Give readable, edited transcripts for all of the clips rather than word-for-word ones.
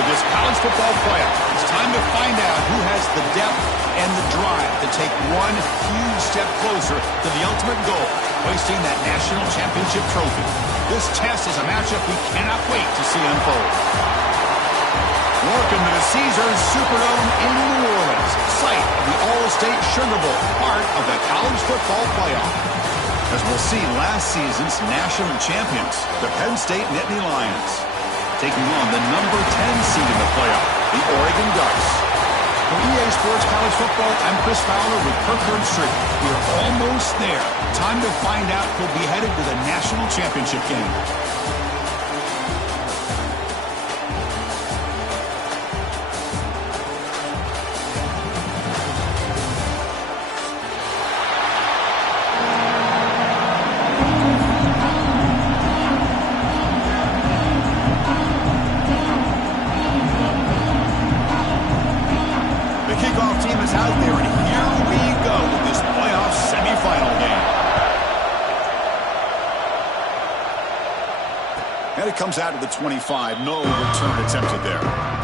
with this college football playoff. It's time to find out who has the depth and the drive to take one huge step closer to the ultimate goal, hoisting that national championship trophy. This test is a matchup we cannot wait to see unfold. Welcome to the Caesars Superdome in New Orleans, site of the All-State Sugar Bowl, part of the college football playoff. As we'll see, last season's national champions, the Penn State Nittany Lions, taking on the number 10 seed in the playoff, the Oregon Ducks. For EA Sports College Football, I'm Chris Fowler with Kirkland Street. We are almost there. Time to find out who'll be headed to the national championship game. Comes out of the 25. No return attempted there.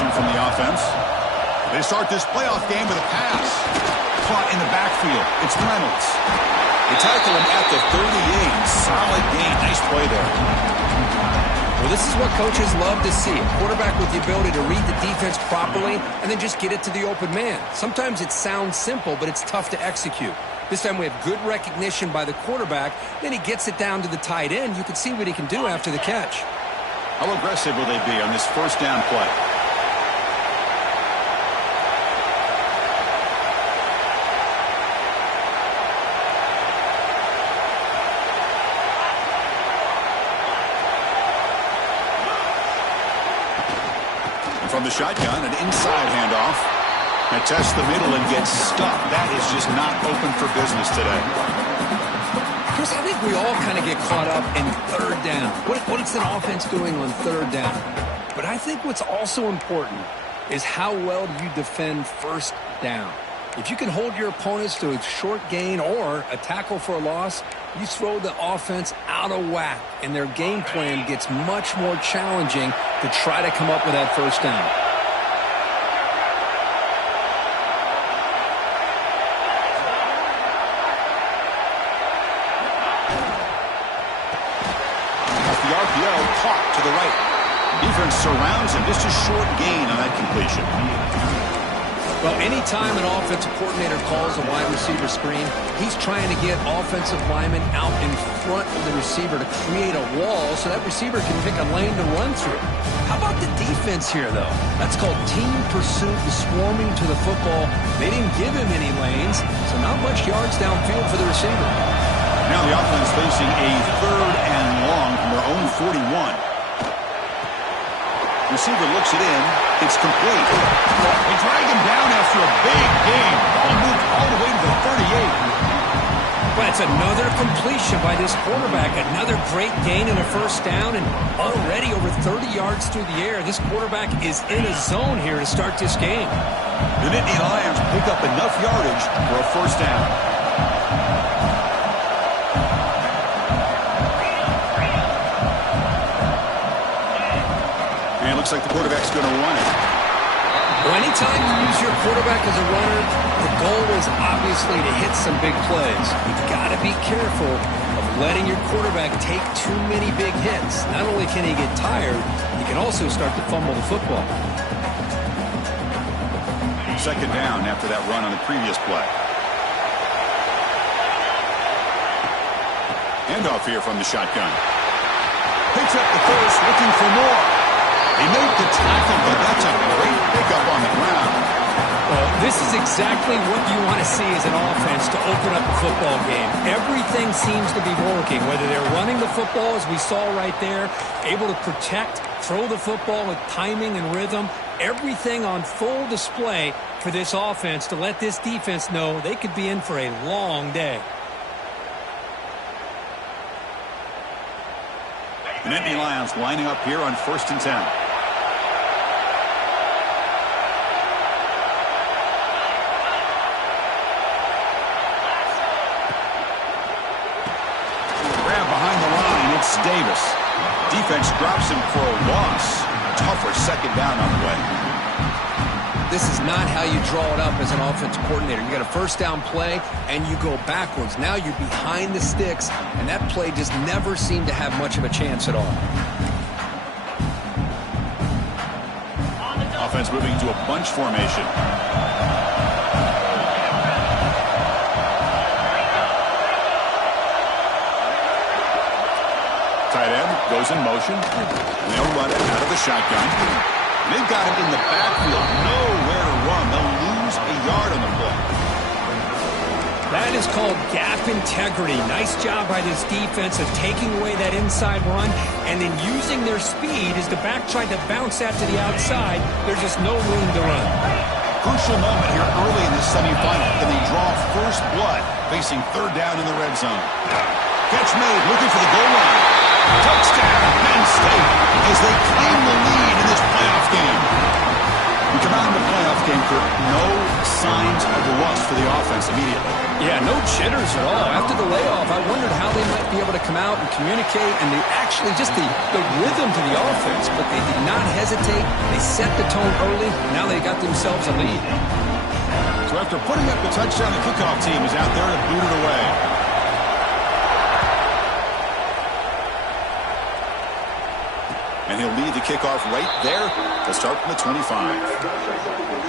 From the offense. They start this playoff game with a pass. Caught in the backfield. It's Reynolds. They tackle him at the 38. Solid gain. Nice play there. Well, this is what coaches love to see. A quarterback with the ability to read the defense properly and then just get it to the open man. Sometimes it sounds simple, but it's tough to execute. This time we have good recognition by the quarterback. Then he gets it down to the tight end. You can see what he can do after the catch. How aggressive will they be on this first down play? From the shotgun, an inside handoff. And tests the middle and gets stuck. That is just not open for business today. Chris, I think we all kind of get caught up in third down. What is an offense doing on third down? But I think what's also important is how well do you defend first down. If you can hold your opponents to a short gain or a tackle for a loss, you throw the offense out of whack, and their game plan gets much more challenging to try to come up with that first down. Off the RPO, caught to the right. Defense surrounds him. Just a short gain on that completion. Well, anytime an offensive coordinator calls a wide receiver screen, he's trying to get offensive linemen out in front of the receiver to create a wall so that receiver can pick a lane to run through. How about the defense here, though? That's called team pursuit, the swarming to the football. They didn't give him any lanes, so not much yards downfield for the receiver. Now the offense facing a third and long from their own 41. Receiver looks it in. It's complete. They drag him down after a big gain. Ball moved all the way to the 38. Well, it's another completion by this quarterback. Another great gain in a first down, and already over 30 yards through the air. This quarterback is in a zone here to start this game. The Nittany Lions pick up enough yardage for a first down. Looks like the quarterback's going to run it. Well, anytime you use your quarterback as a runner, the goal is obviously to hit some big plays. You've got to be careful of letting your quarterback take too many big hits. Not only can he get tired, he can also start to fumble the football. Second down after that run on the previous play. Handoff here from the shotgun. Picks up the first, looking for more. He made the tackle, but that's a great pickup on the ground. Well, this is exactly what you want to see as an offense to open up a football game. Everything seems to be working, whether they're running the football, as we saw right there, able to protect, throw the football with timing and rhythm, everything on full display for this offense to let this defense know they could be in for a long day. The Nittany Lions lining up here on 1st and 10. It's Davis. Defense drops him for a loss. Tougher second down on the way. This is not how you draw it up as an offensive coordinator. You got a first down play, and you go backwards. Now you're behind the sticks, and that play just never seemed to have much of a chance at all. Offense moving to a bunch formation. Tight end goes in motion. They'll run it out of the shotgun. They've got it in the backfield. Nowhere to run. They'll lose a yard on the play. That is called gap integrity. Nice job by this defense of taking away that inside run and then using their speed as the back tried to bounce that to the outside. There's just no room to run. Crucial moment here early in the semifinal. Can they draw first blood facing 3rd down in the red zone? Catch made, looking for the goal line. Touchdown, Penn State, as they claim the lead in this playoff game. We come out in the playoff game, Kirk, no signs of the rust for the offense immediately. Yeah, no jitters at all. After the layoff, I wondered how they might be able to come out and communicate and actually just the rhythm to the offense. But they did not hesitate. They set the tone early. Now they got themselves a lead. So after putting up the touchdown, the kickoff team is out there to boot it away. And he'll lead the kickoff right there to start from the 25.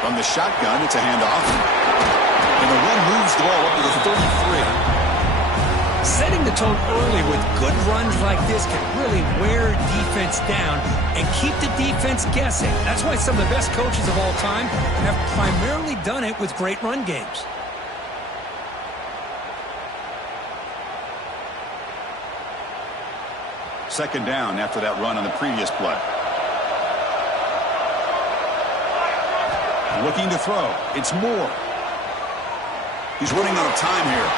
From the shotgun, it's a handoff. And the run moves the ball up to the 33. Setting the tone early with good runs like this can really wear defense down and keep the defense guessing. That's why some of the best coaches of all time have primarily done it with great run games. Second down after that run on the previous play. Looking to throw. It's Moore. He's running out of time here.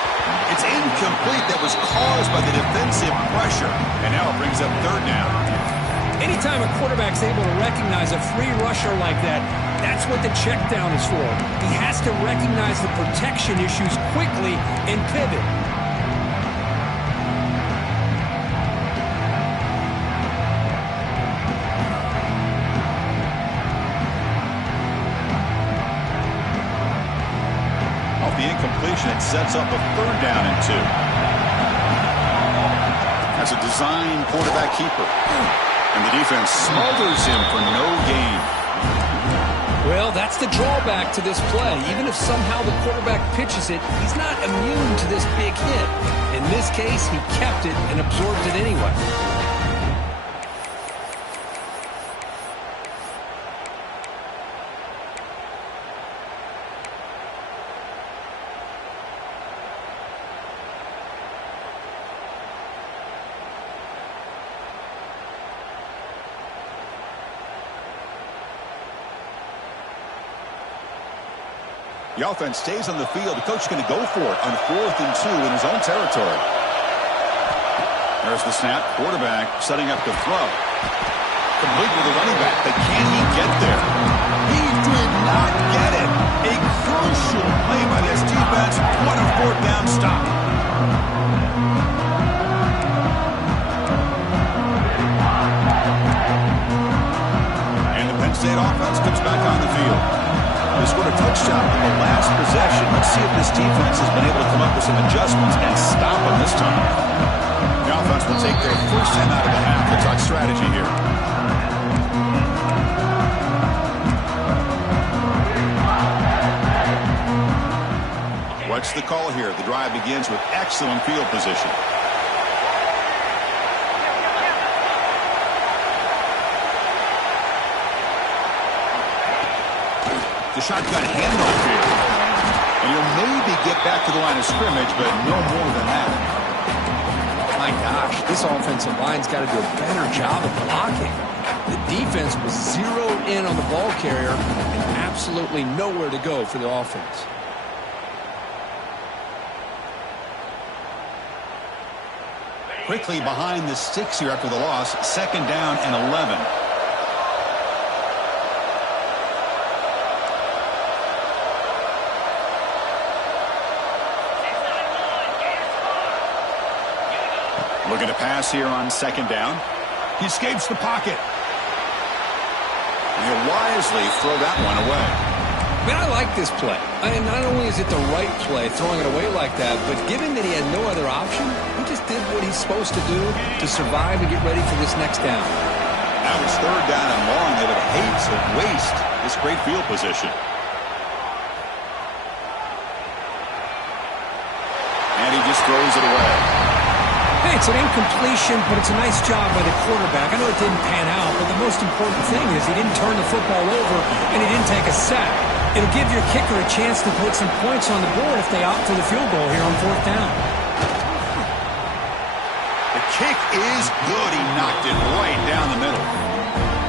It's incomplete. That was caused by the defensive pressure. And now it brings up 3rd down. Anytime a quarterback's able to recognize a free rusher like that, that's what the check down is for. He has to recognize the protection issues quickly and pivot. The incompletion, it sets up a 3rd down and 2. As a design quarterback keeper. And the defense smothers him for no gain. Well, that's the drawback to this play. Even if somehow the quarterback pitches it, he's not immune to this big hit. In this case, he kept it and absorbed it anyway. The offense stays on the field. The coach is going to go for it on 4th and 2 in his own territory. There's the snap. Quarterback setting up to throw. Complete with the running back. But can he get there? He did not get it. A crucial play by this defense. What a 4th down stop. And the Penn State offense comes back on the field. They scored a touchdown in the last possession. Let's see if this defense has been able to come up with some adjustments and stop them this time. The offense will take their first time out of the half. The touch strategy here. What's the call here? The drive begins with excellent field position. The shotgun handoff here. And he'll maybe get back to the line of scrimmage, but no more than that. My gosh, this offensive line's got to do a better job of blocking. The defense was zeroed in on the ball carrier and absolutely nowhere to go for the offense. Quickly behind the sticks here after the loss. 2nd down and 11. Looking to pass here on 2nd down. He escapes the pocket. And he'll wisely throw that one away. Man, I like this play. And not only is it the right play, throwing it away like that, but given that he had no other option, he just did what he's supposed to do to survive and get ready for this next down. Now it's 3rd down and long. They would hate to waste this great field position. And he just throws it away. Hey, it's an incompletion, but it's a nice job by the quarterback. I know it didn't pan out, but the most important thing is he didn't turn the football over and he didn't take a sack. It'll give your kicker a chance to put some points on the board if they opt for the field goal here on 4th down. The kick is good. He knocked it right down the middle.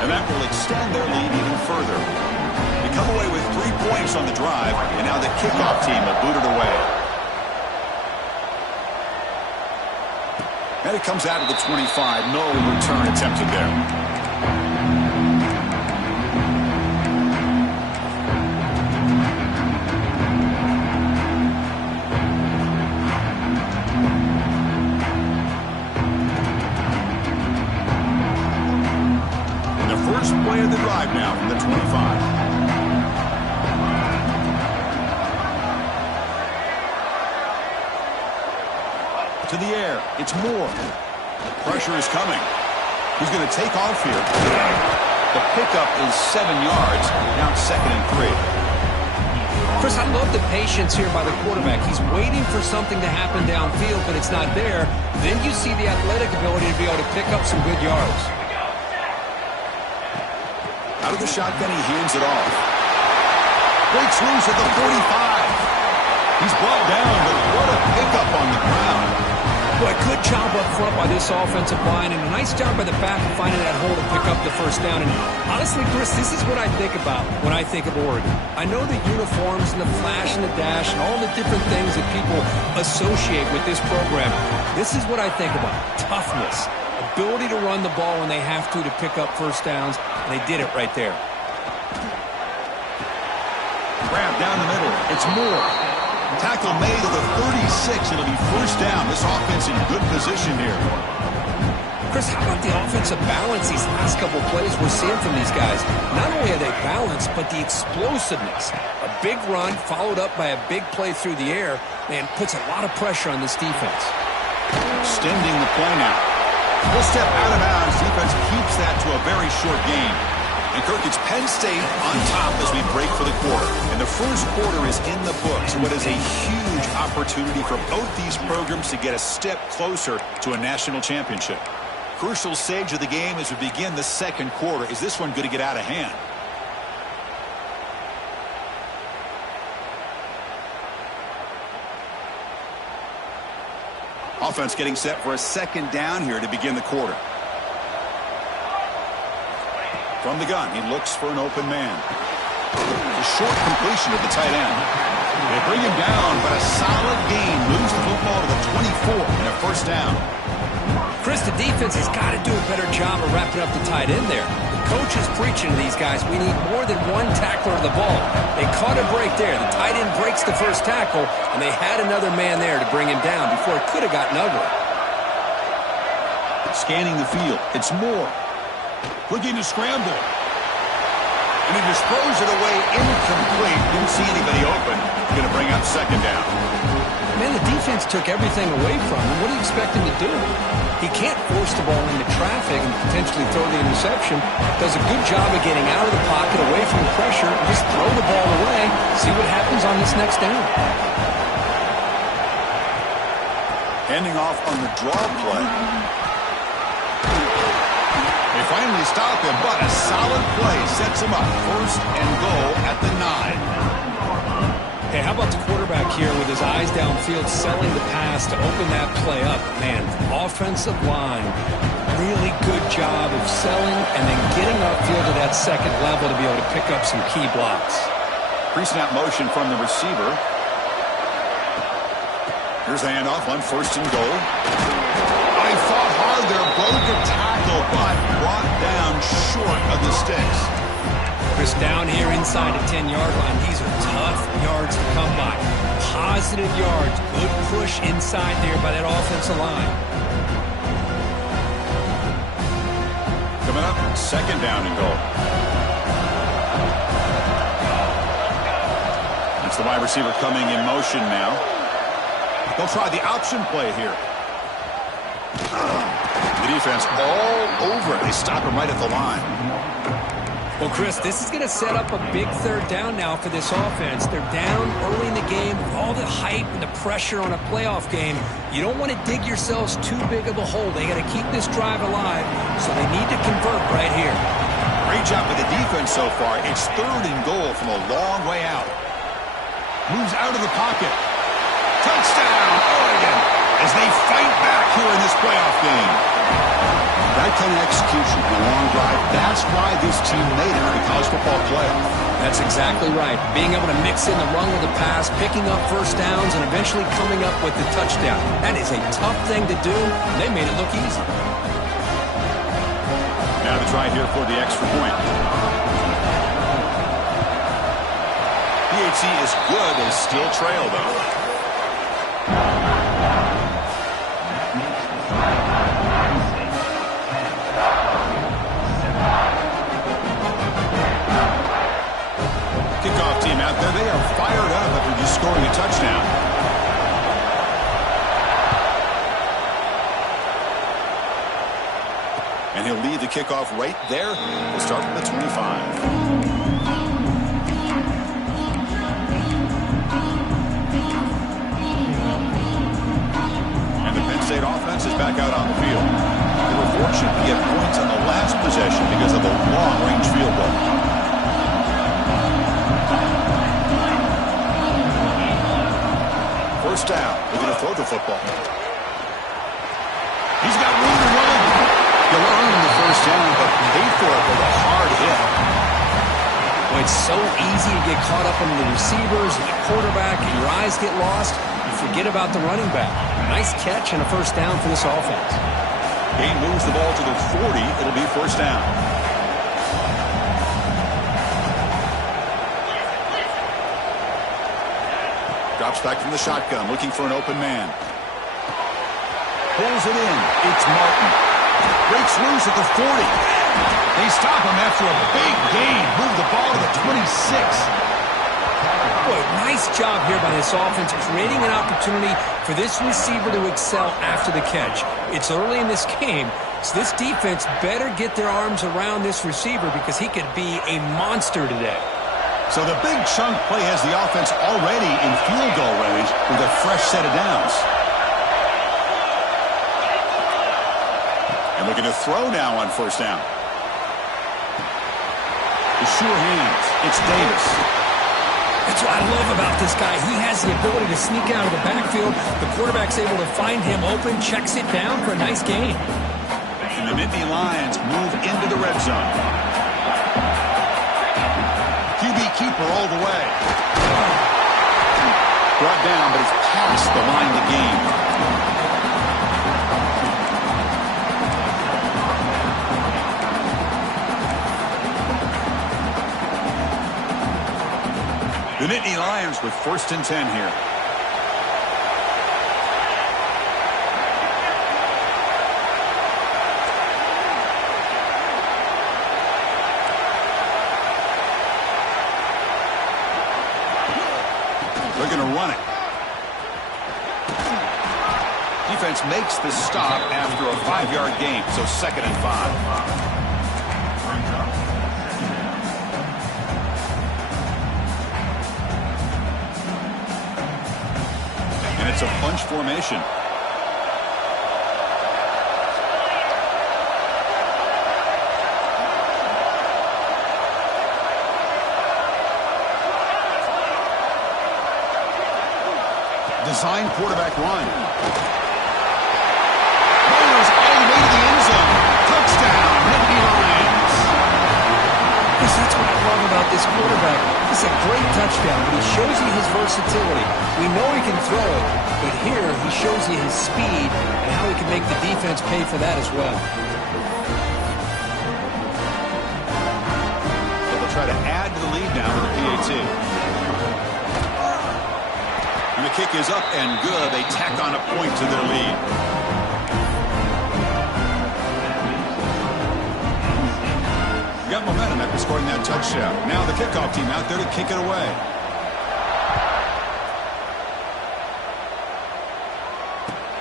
And that will extend their lead even further. They come away with 3 points on the drive, and now the kickoff team have booted away. And it comes out of the 25. No return attempted there. First play of the drive now from the 25. To the air. It's Moore. Pressure is coming. He's going to take off here. The pickup is 7 yards. Now it's 2nd and 3. Chris, I love the patience here by the quarterback. He's waiting for something to happen downfield, but it's not there. Then you see the athletic ability to be able to pick up some good yards. Out of the shotgun, he hands it off. Breaks loose at the 45. He's brought down, but what a pickup on the ground. Boy, good job up front by this offensive line, and a nice job by the back of finding that hole to pick up the first down. And honestly, Chris, this is what I think about when I think of Oregon. I know the uniforms and the flash and the dash and all the different things that people associate with this program. This is what I think about. Toughness. Ability to run the ball when they have to pick up first downs, and they did it right there. Grab down the middle. It's Moore. Tackle made to the 36. It'll be first down. This offense in good position here. Chris, how about the offensive balance these last couple plays we're seeing from these guys? Not only are they balanced, but the explosiveness. A big run followed up by a big play through the air, and puts a lot of pressure on this defense. Extending the play now. Full step out of bounds. Defense keeps that to a very short game. And Kirk, it's Penn State on top as we break for the quarter. And the first quarter is in the books. What is a huge opportunity for both these programs to get a step closer to a national championship. Crucial stage of the game as we begin the second quarter. Is this one going to get out of hand? Offense getting set for a 2nd down here to begin the quarter. From the gun, he looks for an open man. A short completion of the tight end. They bring him down, but a solid gain moves the football to the 24 and a first down. Chris, the defense has got to do a better job of wrapping up the tight end there. The coach is preaching to these guys, we need more than one tackler of the ball. They caught a break there. The tight end breaks the first tackle, and they had another man there to bring him down before it could have gotten ugly. Scanning the field, it's Moore. Looking to scramble. And he just throws it away incomplete. Didn't see anybody open. Going to bring up second down. Man, the defense took everything away from him. What do you expect him to do? He can't force the ball into traffic and potentially throw the interception. Does a good job of getting out of the pocket, away from the pressure, and just throw the ball away. See what happens on this next down. Handing off on the draw play. They finally stop him, but a solid play sets him up. First and goal at the 9. Hey, how about the quarterback here with his eyes downfield, selling the pass to open that play up? Man, offensive line, really good job of selling and then getting upfield to that second level to be able to pick up some key blocks. Pre-snap motion from the receiver. Here's the handoff on first and goal. I fought hard there, broke a tackle, but brought down short of the sticks. Chris, down here inside the 10-yard line, these are tough yards to come by. Positive yards, good push inside there by that offensive line. Coming up, second down and goal. That's the wide receiver coming in motion now. They'll try the option play here. The defense all over it. They stop him right at the line. Well, Chris, this is going to set up a big third down now for this offense. They're down early in the game with all the hype and the pressure on a playoff game. You don't want to dig yourselves too big of a hole. They got to keep this drive alive, so they need to convert right here. Great job with the defense so far. It's third and goal from a long way out. Moves out of the pocket. Touchdown, Oregon, as they fight back here in this playoff game. That kind of execution in a long drive, that's why this team made it in the college football playoff. That's exactly right. Being able to mix in the run with the pass, picking up first downs, and eventually coming up with the touchdown. That is a tough thing to do. They made it look easy. Now the try here for the extra point. PHC is good. They still trail, though. Kickoff team out there. They are fired up after just scoring a touchdown. And he'll lead the kickoff right there. We'll start from the 25. State offense is back out on the field. They were fortunate to get points on the last possession because of the long-range field goal. First down. They're going to throw the football. He's got room to run. You'll earn in the first down, but pay for it with a hard hit. Well, it's so easy to get caught up on the receivers and the quarterback, and your eyes get lost. You forget about the running back. Nice catch and a first down for this offense. Gain moves the ball to the 40. It'll be first down. Drops back from the shotgun, looking for an open man. Pulls it in. It's Martin. Breaks loose at the 40. They stop him after a big gain. Move the ball to the 26. Boy, nice job here by this offense, creating an opportunity for this receiver to excel after the catch. It's early in this game, so this defense better get their arms around this receiver because he could be a monster today. So the big chunk play has the offense already in field goal range with a fresh set of downs. And looking to throw now on first down. The sure hands. It's Davis. That's what I love about this guy. He has the ability to sneak out of the backfield. The quarterback's able to find him open, checks it down for a nice gain. And the Nittany Lions move into the red zone. QB keeper all the way. Brought down, but he's past the line to gain. The Nittany Lions with first and 10 here. They're going to run it. Defense makes the stop after a 5-yard gain, so 2nd and 5. And it's a bunch formation. Design quarterback run. Bowers all the way to the end zone. Touchdown, Nittany Lions. Yes, that's what I love about this quarterback. It's a great touchdown, but he shows you his versatility. We know he can throw it, but here he shows you his speed and how he can make the defense pay for that as well. So they'll try to add to the lead now with the PAT. And the kick is up and good. They tack on a point to their lead. Got momentum after scoring that touchdown. Now the kickoff team out there to kick it away.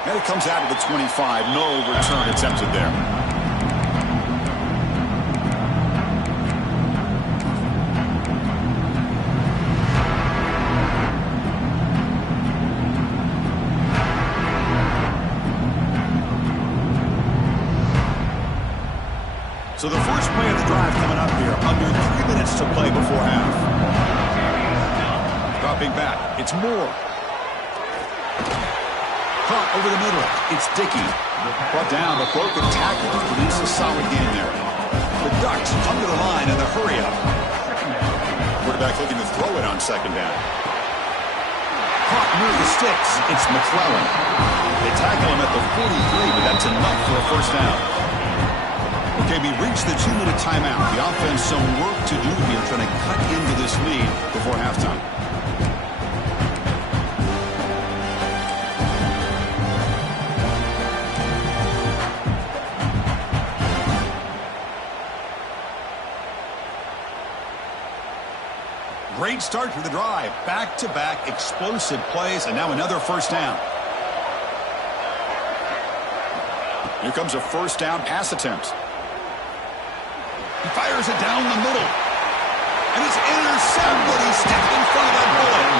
And it comes out of the 25. No return attempted there. So the first play of the drive coming up here. Under 3 minutes to play before half. Dropping back. It's Moore. Caught over the middle. It's Dickey. Brought down, but broken tackle to produce a solid gain there. The Ducks come to the line in the hurry up. Quarterback looking to throw it on 2nd down. Caught near the sticks. It's McClellan. They tackle him at the 43, but that's enough for a first down. Okay, we reached the 2-minute timeout. The offense some work to do here trying to cut into this lead before halftime. Great start for the drive. Back-to-back explosive plays, and now another first down. Here comes a first down pass attempt. He fires it down the middle. And it's intercepted. He stepped in front of that bullet.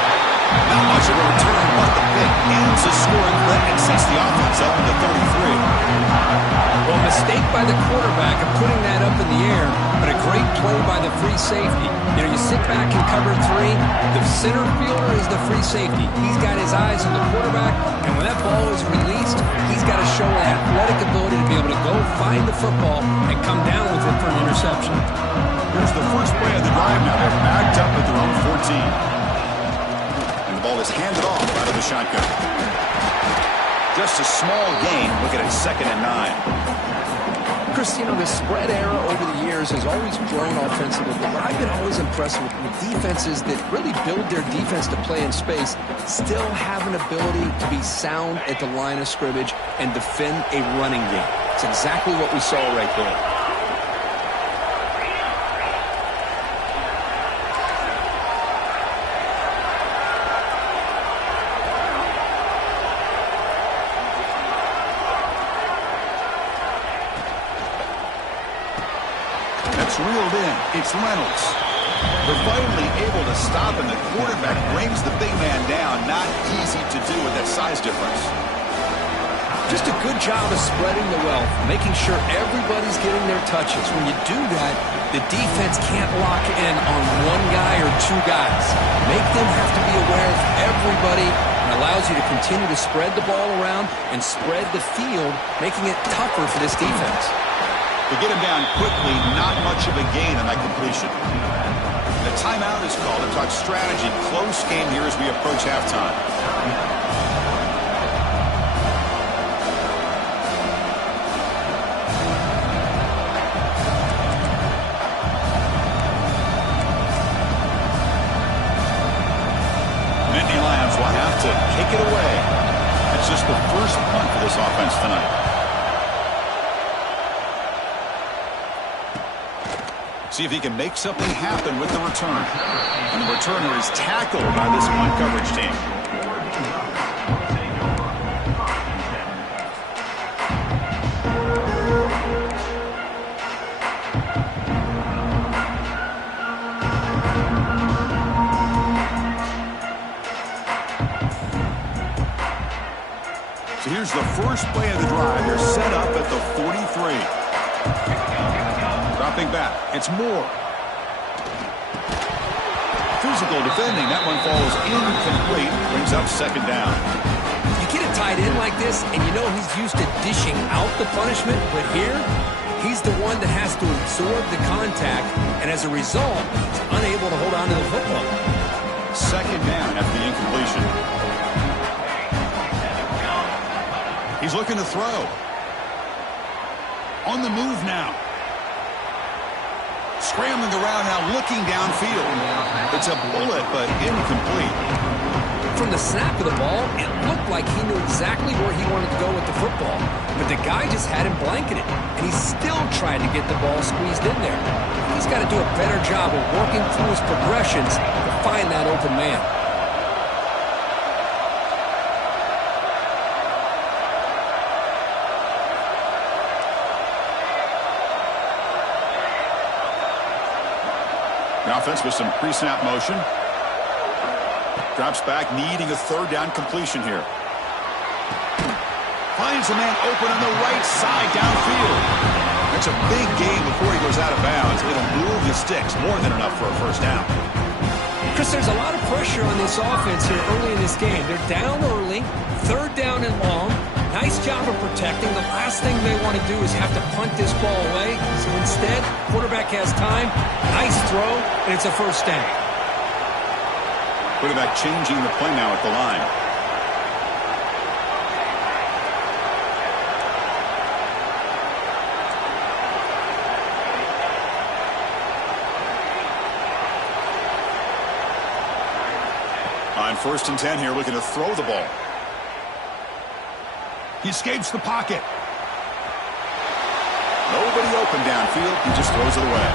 Not much of a return, but the pick ends the scoring threat and sets the offense up in the 33. Well, mistake by the quarterback of putting that up in the air, but a great play by the free safety. You know, you sit back and cover 3. The center fielder is the free safety. He's got his eyes on the quarterback, and when that ball is released, he's got to show an athletic ability to be able to go find the football and come down with it for an interception. Here's the first play of the drive now. They're backed up at their own 14. And the ball is handed off out of the shotgun. Just a small gain. Look at it, 2nd and 9. Chris, you know, the spread era over the years has always grown offensively, but I've been always impressed with defenses that really build their defense to play in space, still have an ability to be sound at the line of scrimmage and defend a running game. It's exactly what we saw right there. Reeled in. It's Reynolds. They're finally able to stop, and the quarterback brings the big man down. Not easy to do with that size difference. Just a good job of spreading the wealth, making sure everybody's getting their touches. When you do that, the defense can't lock in on one guy or 2 guys. Make them have to be aware of everybody, and allows you to continue to spread the ball around and spread the field, making it tougher for this defense. To get him down quickly, not much of a gain on that completion. The timeout is called to talk strategy. Close game here as we approach halftime. Nittany Lions will have to kick it away. It's just the first punt for this offense tonight. See if he can make something happen with the return. And the returner is tackled by this punt coverage team. So here's the first play of the drive. They're set up at the 43. Dropping back. It's Moore. Physical defending. That one falls incomplete. Brings up second down. You get a tight end like this, and you know he's used to dishing out the punishment, but here, he's the one that has to absorb the contact, and as a result, he's unable to hold on to the football. Second down after the incompletion. He's looking to throw. On the move now. Scrambling around now, looking downfield. It's a bullet, but incomplete. From the snap of the ball, it looked like he knew exactly where he wanted to go with the football. But the guy just had him blanketed, and he still tried to get the ball squeezed in there. He's got to do a better job of working through his progressions to find that open man. The offense with some pre-snap motion. Drops back, needing a third down completion here. Finds a man open on the right side downfield. It's a big game before he goes out of bounds. It'll move the sticks, more than enough for a first down. Chris, there's a lot of pressure on this offense here early in this game. They're down early, third down and long. Nice job of protecting. The last thing they want to do is have to punt this ball away. So instead, quarterback has time. Nice throw, and it's a first down. Quarterback changing the play now at the line. On 1st and 10 here, looking to throw the ball. He escapes the pocket. Nobody open downfield. He just throws it away.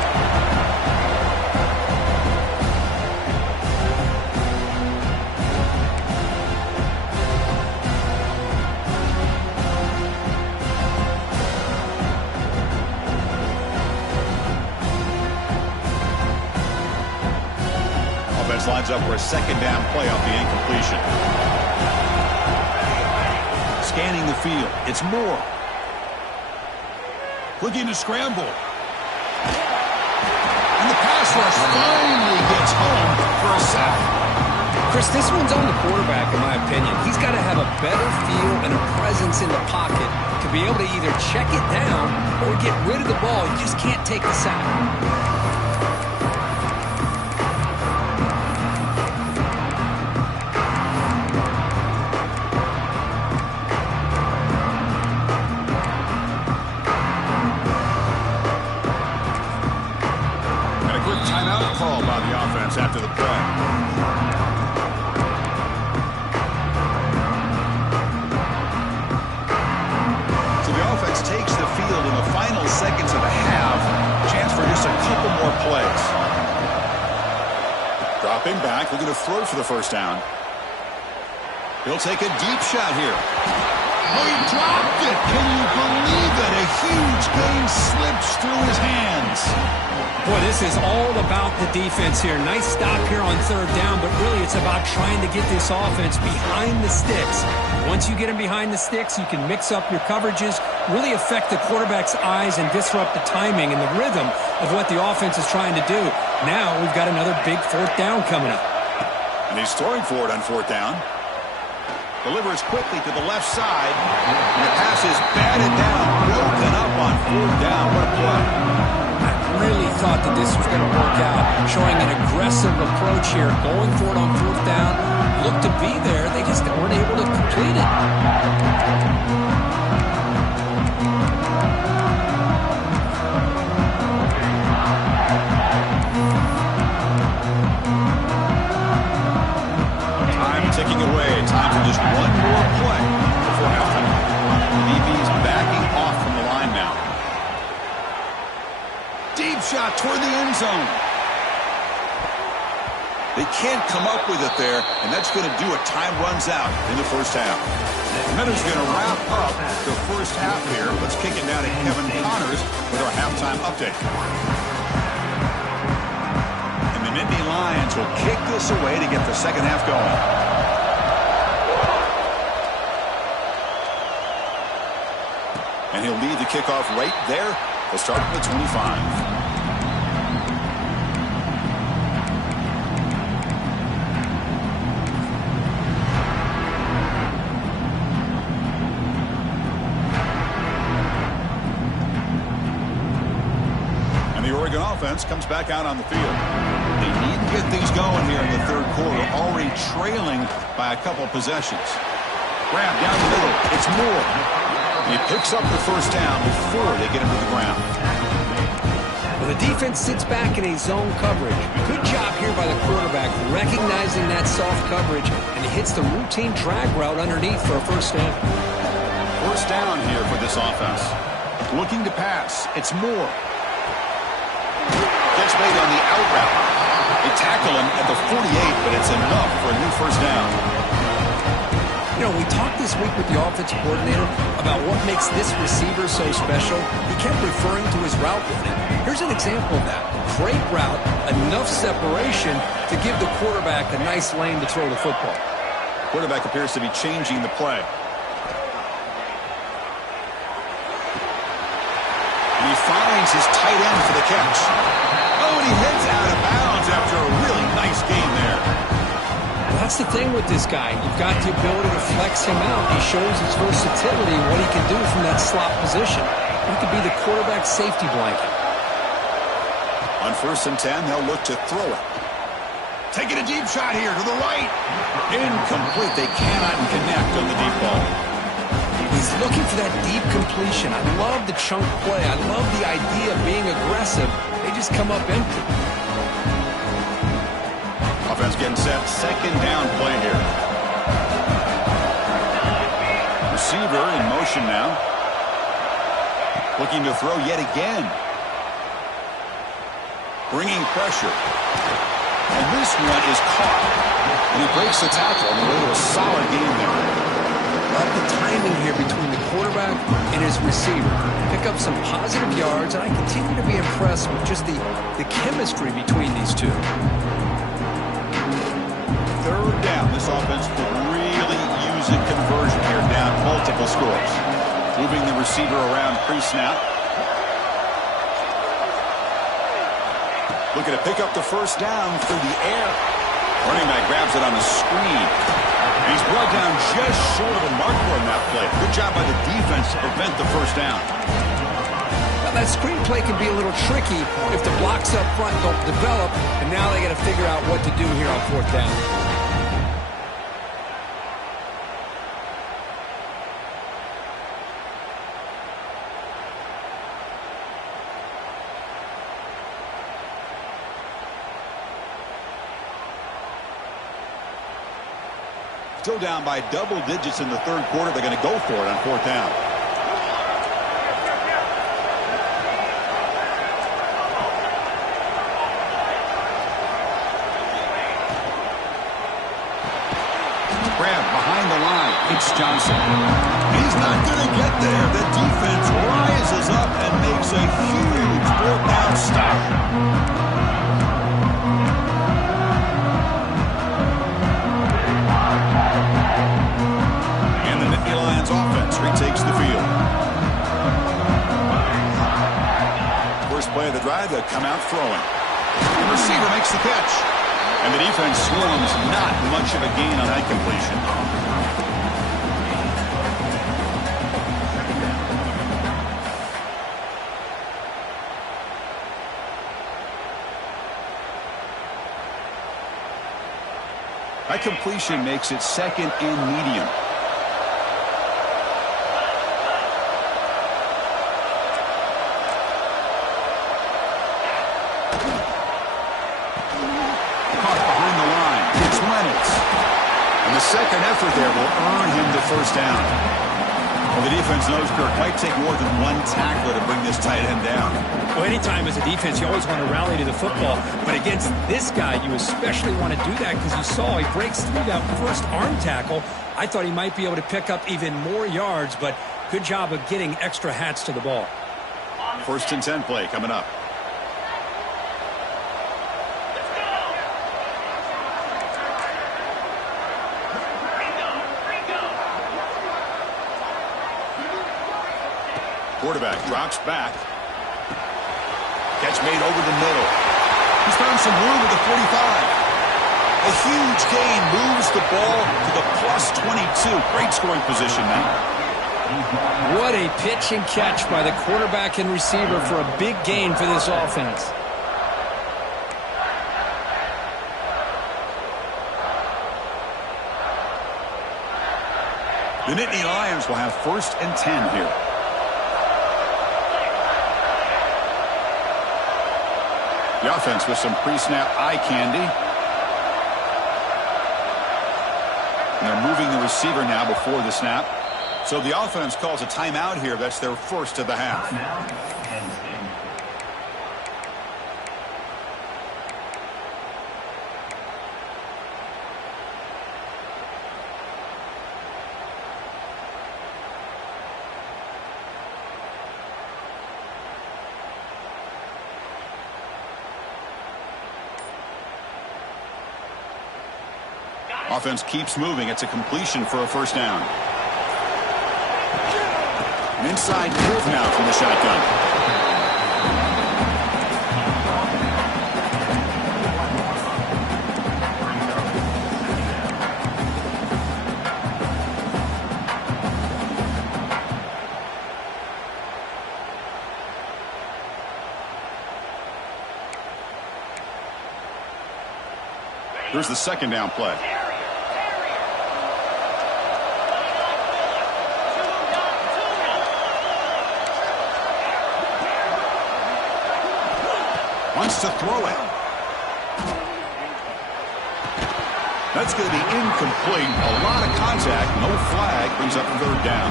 Offense lines up for a second down play off the incompletion. Scanning the field. It's Moore. Looking to scramble. And the pass rush finally gets home for a sack. Chris, this one's on the quarterback, in my opinion. He's got to have a better feel and a presence in the pocket to be able to either check it down or get rid of the ball. You just can't take the sack. After the play. So the offense takes the field in the final seconds of the half. Chance for just a couple more plays. Dropping back, looking to throw for the first down. He'll take a deep shot here. Oh, he dropped it. Can you believe it? A huge game slips through his hands. Boy, this is all about the defense here. Nice stop here on third down, but really it's about trying to get this offense behind the sticks. Once you get them behind the sticks, you can mix up your coverages, really affect the quarterback's eyes and disrupt the timing and the rhythm of what the offense is trying to do. Now we've got another big fourth down coming up. And he's throwing for it on fourth down. Delivers quickly to the left side. And the pass is batted down, broken up on fourth down. What a play. Really thought that this was going to work out, showing an aggressive approach here, going for it on fourth down, looked to be there, they just weren't able to complete it. Time ticking away, time for just one more play before halftime. DB's backing off from the line now. Deep shot toward the end zone. They can't come up with it there, and that's going to do it. Time runs out in the first half. Minutes going to wrap up the first half here. Let's kick it down to Kevin Connors with our halftime update. And the Nittany Lions will kick this away to get the second half going. And he'll lead the kickoff right there. They'll start at the 25. Offense comes back out on the field. They need to get things going here in the third quarter, already trailing by a couple possessions. Grab down the middle. It's Moore. He picks up the first down before they get him to the ground. Well, the defense sits back in a zone coverage. Good job here by the quarterback, recognizing that soft coverage, and he hits the routine drag route underneath for a first down. First down here for this offense. Looking to pass. It's Moore. Gets made on the out route. They tackle him at the 48, but it's enough for a new first down. You know, we talked this week with the offensive coordinator about what makes this receiver so special. He kept referring to his route running. Here's an example of that. Great route, enough separation to give the quarterback a nice lane to throw the football. Quarterback appears to be changing the play. And he finds his tight end for the catch. Oh, and he heads out of bounds after a really nice game there. Well, that's the thing with this guy. You've got the ability to flex him out. He shows his versatility and what he can do from that slot position. He could be the quarterback's safety blanket. On 1st and 10, they'll look to throw it. Taking a deep shot here to the right. Incomplete. They cannot connect on the deep ball. He's looking for that deep completion. I love the chunk play. I love the idea of being aggressive. They just come up empty. Offense getting set. Second down play here. Receiver in motion now. Looking to throw yet again. Bringing pressure. And this one is caught. And he breaks the tackle on the way to a solid game there. Love the timing here between the quarterback and his receiver. Pick up some positive yards, and I continue to be impressed with just the chemistry between these two. Third down. This offense could really use a conversion here, down multiple scores. Moving the receiver around pre-snap. Looking to pick up the first down through the air. Running back grabs it on the screen. And he's brought down just short of a marker on that play. Good job by the defense to prevent the first down. Now, that screen play can be a little tricky if the blocks up front don't develop, and now they got to figure out what to do here on 4th down. Still down by double digits in the third quarter. They're going to go for it on 4th down. Grab behind the line. It's Johnson. He's not going to get there. The defense rises up and makes a huge 4th down stop. Offense retakes the field. First play of the drive, they'll come out throwing. The receiver makes the catch. And the defense swarms, not much of a gain on that completion. That completion makes it 2nd and medium. The second effort there will earn him the first down. Well, the defense knows Kirk might take more than one tackler to bring this tight end down. Well, anytime as a defense, you always want to rally to the football. But against this guy, you especially want to do that because you saw he breaks through that first arm tackle. I thought he might be able to pick up even more yards, but good job of getting extra hats to the ball. 1st and 10 play coming up. Quarterback drops back. Catch made over the middle. He's found some room at the 45. A huge gain moves the ball to the +22. Great scoring position now. What a pitch and catch by the quarterback and receiver for a big gain for this offense. The Nittany Lions will have 1st and 10 here. The offense with some pre-snap eye candy. And they're moving the receiver now before the snap. So the offense calls a timeout here. That's their first of the half. Offense keeps moving. It's a completion for a 1st down. An inside move now from the shotgun. Here's the 2nd down play. Wants to throw it. That's going to be incomplete. A lot of contact. No flag. Brings up 3rd down.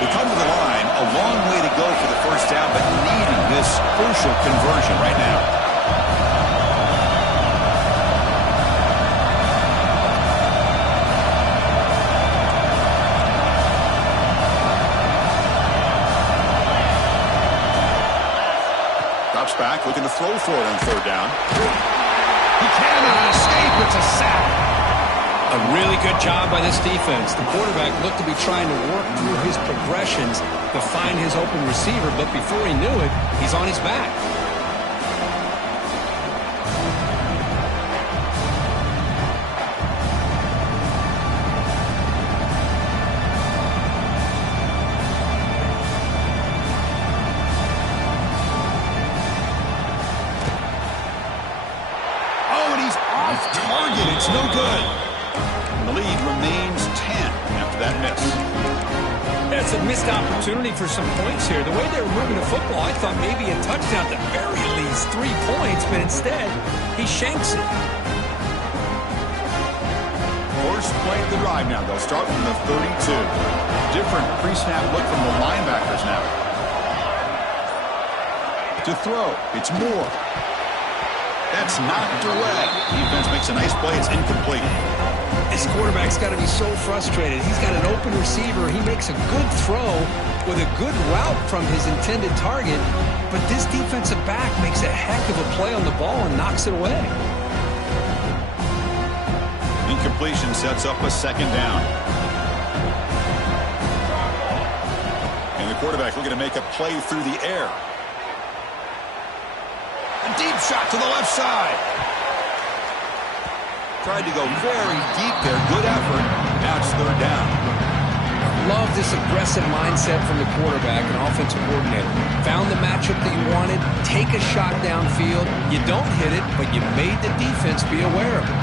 We come to the line. A long way to go for the 1st down, but needing this crucial conversion right now. Back, looking to throw for it on 3rd down. He cannot escape. It's a sack. A really good job by this defense. The quarterback looked to be trying to work through his progressions to find his open receiver, but before he knew it, he's on his back. It's no good. And the lead remains 10 after that miss. That's a missed opportunity for some points here. The way they were moving the football, I thought maybe a touchdown at the very least, 3 points, but instead, he shanks it. First play of the drive now. They'll start from the 32. Different pre-snap look from the linebackers now. To throw, it's Moore. That's knocked away. Defense makes a nice play. It's incomplete. This quarterback's got to be so frustrated. He's got an open receiver. He makes a good throw with a good route from his intended target, but this defensive back makes a heck of a play on the ball and knocks it away. Incompletion sets up a 2nd down. And the quarterback looking to make a play through the air. A deep shot to the left side. Tried to go very deep there. Good effort. Now it's 3rd down. Love this aggressive mindset from the quarterback and offensive coordinator. Found the matchup that you wanted. Take a shot downfield. You don't hit it, but you made the defense be aware of it.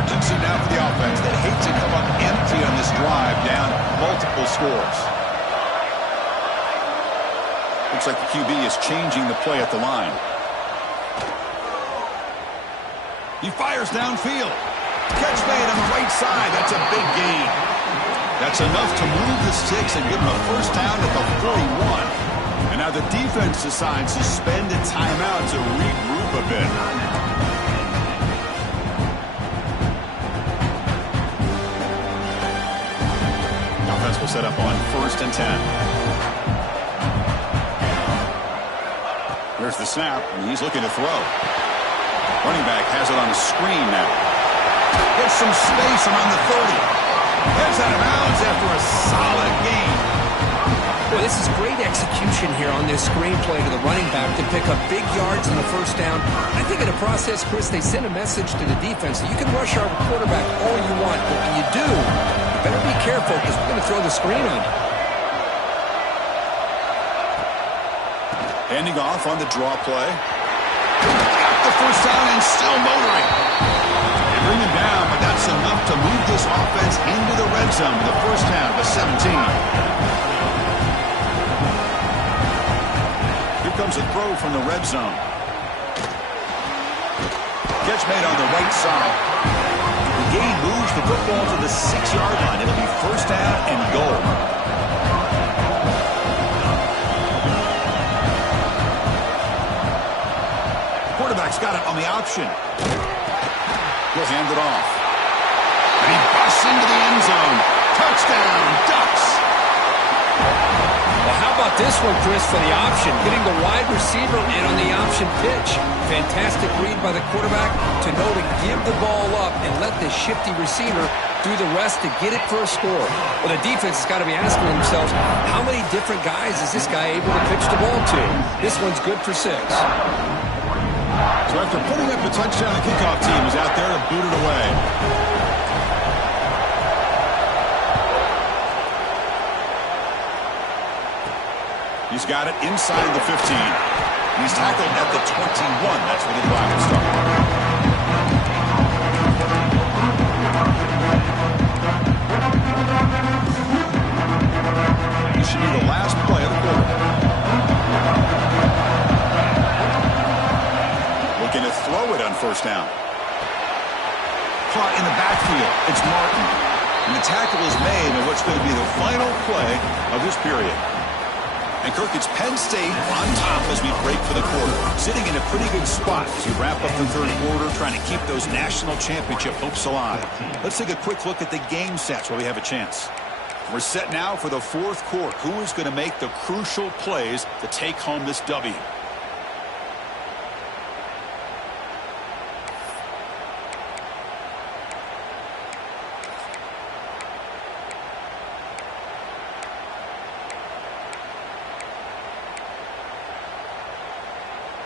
Urgency now for the offense. They hate to come up empty on this drive, down multiple scores. Looks like the QB is changing the play at the line. He fires downfield. Catch made on the right side. That's a big gain. That's enough to move the sticks and give him a first down at the 41. And now the defense decides to spend a timeout to regroup a bit. Offense will set up on 1st and 10. There's the snap, and he's looking to throw. Running back has it on the screen now. Gets some space around the 30. Heads out of bounds after a solid gain. Boy, this is great execution here on this screenplay to the running back to pick up big yards in the first down. I think in the process, Chris, they sent a message to the defense that you can rush our quarterback all you want, but when you do, you better be careful because we're going to throw the screen on you. Handing off on the draw play. Got the first down and still motoring. They bring him down, but that's enough to move this offense into the red zone with the first down of the 17. Here comes a throw from the red zone. Catch made on the right side. The gain moves the football to the 6-yard line. It'll be first down and goal. Quarterback's got it on the option. He'll hand it off. And he busts into the end zone. Touchdown, Ducks. Well, how about this one, Chris, for the option? Getting the wide receiver in on the option pitch. Fantastic read by the quarterback to know to give the ball up and let the shifty receiver do the rest to get it for a score. Well, the defense has got to be asking themselves, how many different guys is this guy able to pitch the ball to? This one's good for 6. So after putting up the touchdown, the kickoff team is out there to boot it away. He's got it inside the 15. He's tackled at the 21. That's where the drive will start. This should be the last play of the quarter. Looking to throw it on first down. Caught in the backfield. It's Martin. And the tackle is made in what's going to be the final play of this period. And Kirk, it's Penn State on top as we break for the quarter. Sitting in a pretty good spot as you wrap up the third quarter, trying to keep those national championship hopes alive. Let's take a quick look at the game stats while we have a chance. We're set now for the fourth quarter. Who is going to make the crucial plays to take home this W?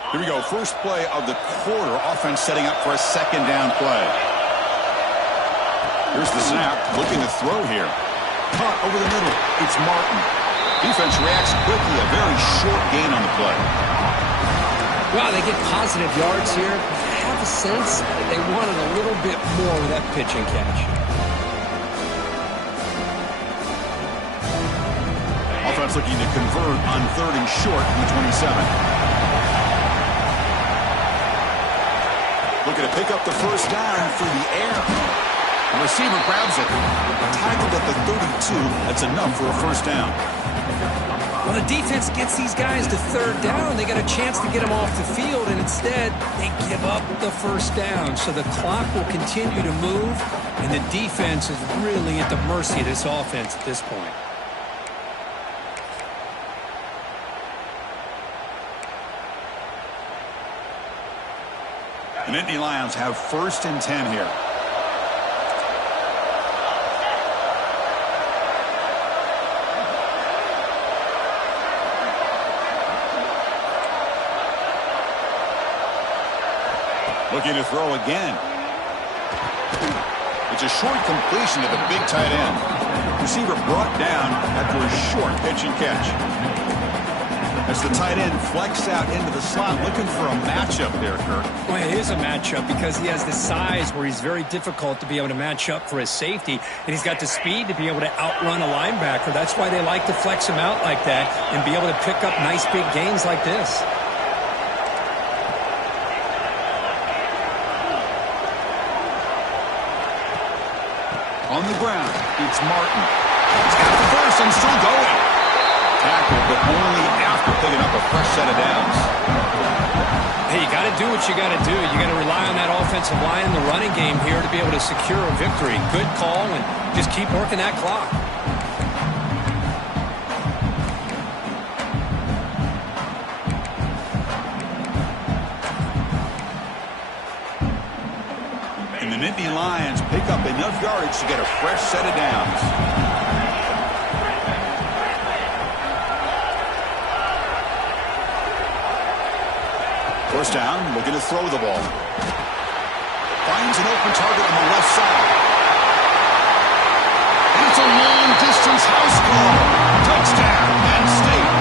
Here we go. First play of the quarter. Offense setting up for a second down play. Here's the snap. Looking to throw here. Caught over the middle. It's Martin. Defense reacts quickly. A very short gain on the play. Wow, they get positive yards here. I have a sense that they wanted a little bit more with that pitch and catch. Offense looking to convert on 3rd and short from the 27. Looking to pick up the first down through the air. The receiver grabs it. Tackled at the 32. That's enough for a first down. Well, the defense gets these guys to 3rd down. They got a chance to get them off the field, and instead they give up the first down. So the clock will continue to move, and the defense is really at the mercy of this offense at this point. And Nittany Lions have 1st and 10 here. Looking to throw again. It's a short completion to the big tight end. Receiver brought down after a short pitch and catch. As the tight end flexed out into the slot, looking for a matchup there, Kirk. Well, it is a matchup because he has the size where he's very difficult to be able to match up for his safety, and he's got the speed to be able to outrun a linebacker. That's why they like to flex him out like that and be able to pick up nice big gains like this. On the ground, it's Martin. He's got the first and still going. Tackle, but only after picking up a fresh set of downs. Hey, you got to do what you got to do. You got to rely on that offensive line in the running game here to be able to secure a victory. Good call, and just keep working that clock. And the Nittany Lions pick up enough yardage to get a fresh set of downs. First down, looking to throw the ball. Finds an open target on the left side. And it's a long-distance house call. Touchdown, Penn State.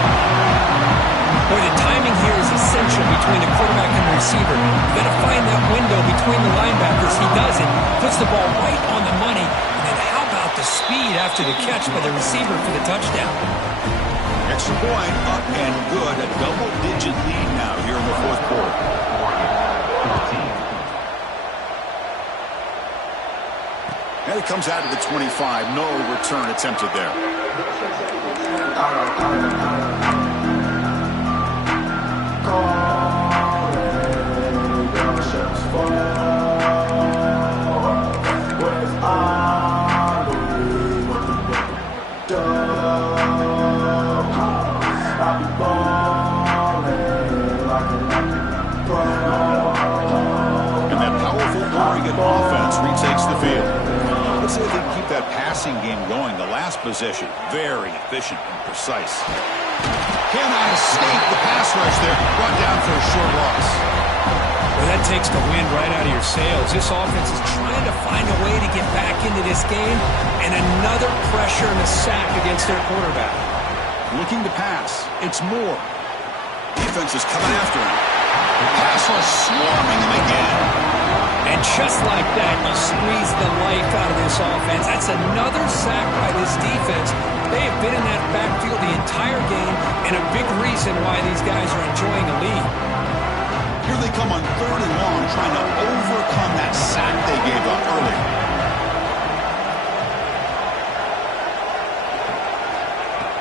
Boy, the timing here is essential between the quarterback and the receiver. You got to find that window between the linebackers. He does it. Puts the ball right on the money. And then how about the speed after the catch by the receiver for the touchdown? Extra point, up and good. A double-digit lead now here in the fourth quarter. And it comes out to the 25. No return attempted there. And that powerful Oregon offense retakes the field. Let's see if they can keep that passing game going. The last possession, very efficient and precise. Cannot escape the pass rush there. Brought down for a short loss. Well, that takes the wind right out of your sails. This offense is trying to find a way to get back into this game, and another pressure and a sack against their quarterback. Looking to pass. It's Moore. Defense is coming after him. The pass rush swarming him again. And just like that, you squeeze the life out of this offense. That's another sack by this defense. They have been in that backfield the entire game, and a big reason why these guys are enjoying a lead. Here they come on third and long, trying to overcome that sack they gave up early.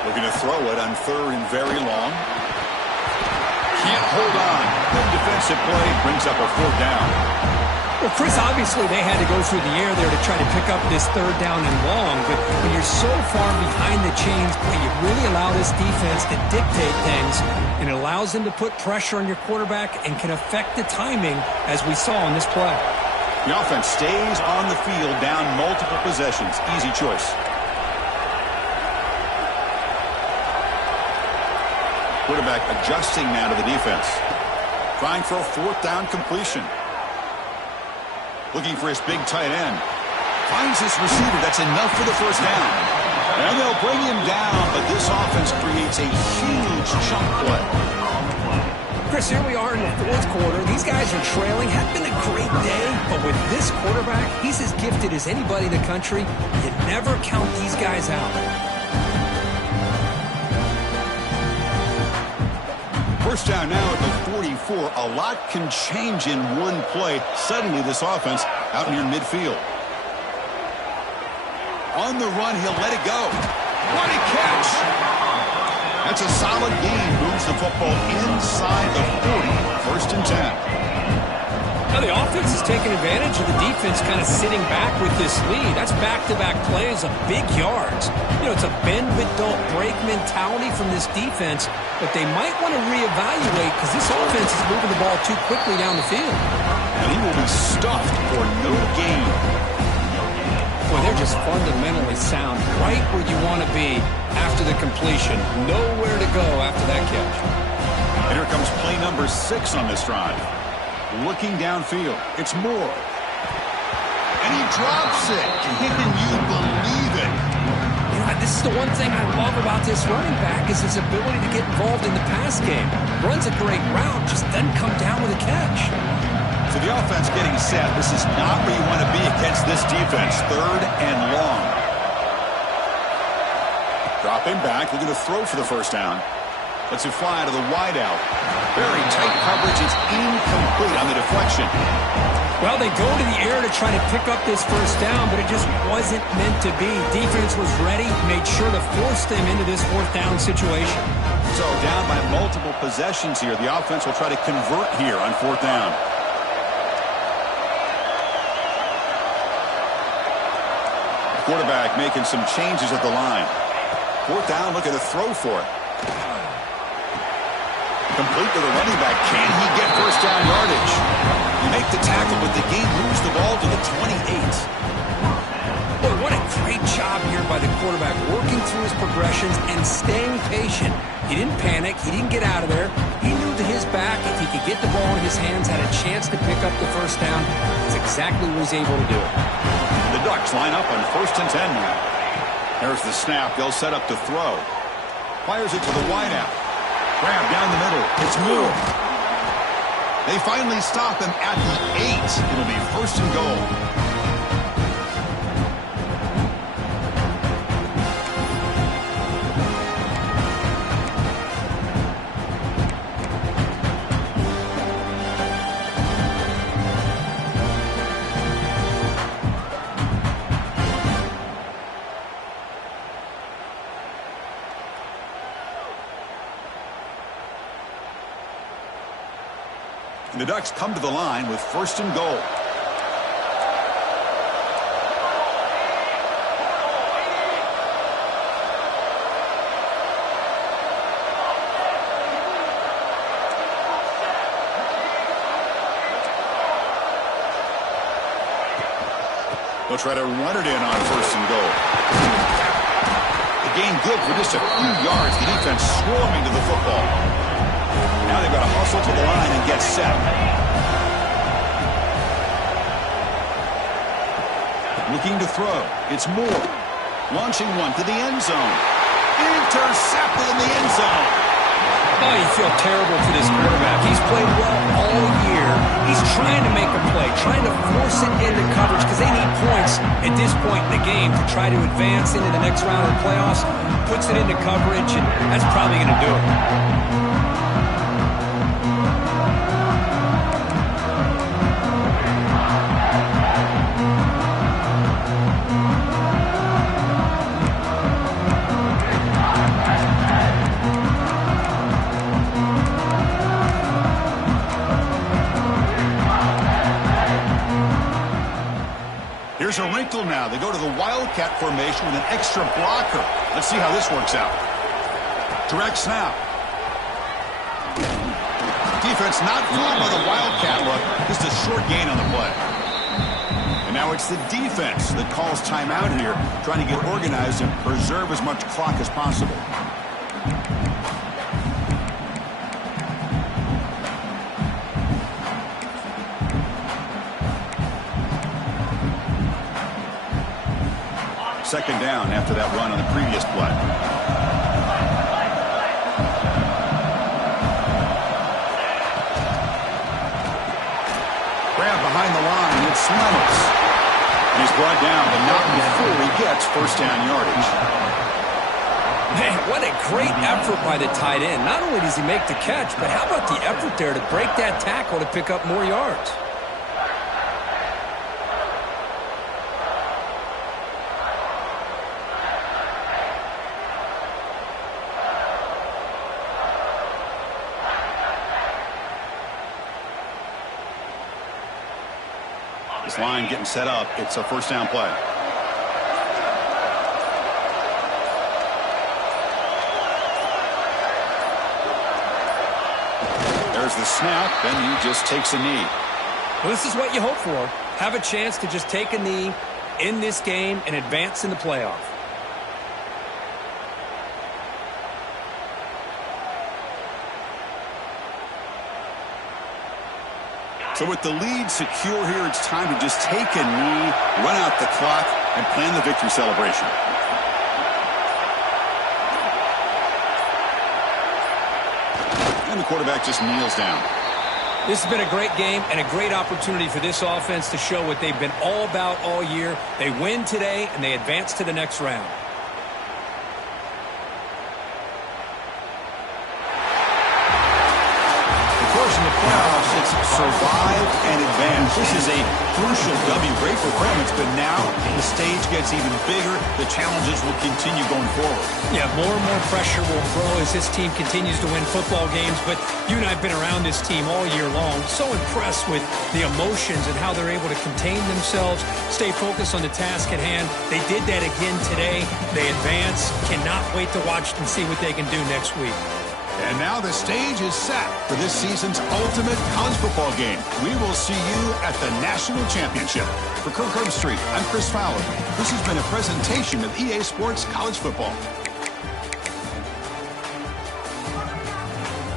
Looking to throw it on third and very long. Can't hold on. Good defensive play, brings up a fourth down. Well, Chris, obviously they had to go through the air there to try to pick up this third down and long, but when you're so far behind the chains, boy, you really allow this defense to dictate things, and it allows them to put pressure on your quarterback and can affect the timing, as we saw in this play. The offense stays on the field, down multiple possessions. Easy choice. Quarterback adjusting now to the defense. Trying for a fourth down completion. Looking for his big tight end. Finds his receiver. That's enough for the first down. And they'll bring him down, but this offense creates a huge chunk play. Chris, here we are in the fourth quarter. These guys are trailing. Had been a great day, but with this quarterback, he's as gifted as anybody in the country. You never count these guys out. First down now at the 44. A lot can change in one play. Suddenly this offense out near midfield. On the run, he'll let it go. What a catch! That's a solid gain. Moves the football inside the 40. First and 10. Now the offense is taking advantage of the defense kind of sitting back with this lead. That's back-to-back plays of big yards. You know, it's a bend-but-don't-break mentality from this defense, but they might want to reevaluate because this offense is moving the ball too quickly down the field. And he will be stuffed for no gain. Boy, they're just fundamentally sound, right where you want to be after the completion. Nowhere to go after that catch. And here comes play number 6 on this drive. Looking downfield, it's Moore. And he drops it. Can you believe it? You know, this is the one thing I love about this running back is his ability to get involved in the pass game. Runs a great route, just doesn't come down with a catch. So the offense getting set. This is not where you want to be against this defense. Third and long. Dropping back, looking to throw for the first down. Lets it fly to the wideout. Very tight coverage. It's incomplete on the deflection. Well, they go to the air to try to pick up this first down, but it just wasn't meant to be. Defense was ready, made sure to force them into this fourth down situation. So down by multiple possessions here. The offense will try to convert here on fourth down. Quarterback making some changes at the line. Fourth down, looking to throw for it. Complete to the running back. Can he get first down yardage? You make the tackle, but the game moves the ball to the 28. Boy, what a great job here by the quarterback, working through his progressions and staying patient. He didn't panic. He didn't get out of there. He knew to his back, if he could get the ball in his hands, had a chance to pick up the first down. That's exactly what he's able to do. The Ducks line up on 1st and 10 now. There's the snap. They'll set up to throw. Fires it to the wideout. Grab down the middle. It's Moore. They finally stop him at the 8. It'll be 1st and goal. The Ducks come to the line with 1st and goal. They'll try to run it in on 1st and goal. The gain good for just a few yards. The defense swarming to the football. Now they've got to hustle to the line and get set. Looking to throw. It's Moore. Launching one to the end zone. Intercepted in the end zone. Oh, you feel terrible for this quarterback. He's played well all year. He's trying to make a play, trying to force it into coverage because they need points at this point in the game to try to advance into the next round of the playoffs. Puts it into coverage, and that's probably going to do it. Here's a wrinkle now. They go to the Wildcat formation with an extra blocker. Let's see how this works out. Direct snap. Defense not fooled by the Wildcat look. Just a short gain on the play. And now it's the defense that calls timeout here, trying to get organized and preserve as much clock as possible. Second down after that run on the previous play. Grab behind the line. It's Reynolds. And he's brought down, but not before he gets first down yardage. Man, what a great effort by the tight end. Not only does he make the catch, but how about the effort there to break that tackle to pick up more yards? This line getting set up. It's a first down play. There's the snap, and he just takes a knee. Well, this is what you hope for. Have a chance to just take a knee in this game and advance in the playoff. So with the lead secure here, it's time to just take a knee, run out the clock, and plan the victory celebration. And the quarterback just kneels down. This has been a great game and a great opportunity for this offense to show what they've been all about all year. They win today, and they advance to the next round. Of course, in the playoffs, it's survive and advance. This is a crucial W. Great performance, but now the stage gets even bigger. The challenges will continue going forward. Yeah, more and more pressure will grow as this team continues to win football games. But you and I have been around this team all year long. So impressed with the emotions and how they're able to contain themselves, stay focused on the task at hand. They did that again today. They advance. Cannot wait to watch and see what they can do next week. And now the stage is set for this season's ultimate college football game. We will see you at the National Championship. For Kirk Herbstreit, I'm Chris Fowler. This has been a presentation of EA Sports College Football.